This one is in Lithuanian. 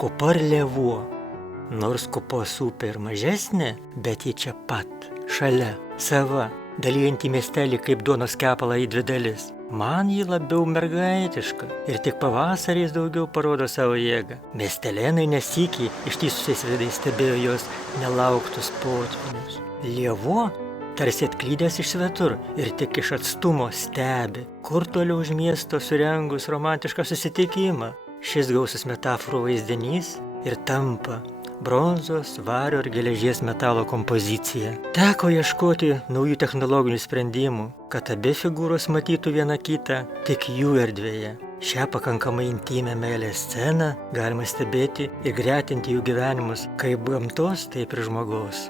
Kupa ir Lėvuo. Nors Kupos upė ir mažesnė, bet ji čia pat, šalia, sava, dalijantį miestelį kaip duonos kepalą į 2 dalis. Man ji labiau mergaitiška ir tik pavasariais daugiau parodo savo jėgą. Miestelėnai nesykį ištįsusiais veidais stebėjo jos nelauktus potvinius. Lėvuo tarsi atklydęs iš svetur ir tik iš atstumo stebi, kur toliau už miesto surengus romantišką susitikimą. Šis gausus metaforų vaizdinys ir tampa bronzos, vario ir geležies metalo kompozicija. Teko ieškoti naujų technologinių sprendimų, kad abi figūros matytų viena kitą tik jų erdvėje. Šią pakankamai intymią meilės sceną galima stebėti ir gretinti jų gyvenimus kaip gamtos, taip ir žmogaus.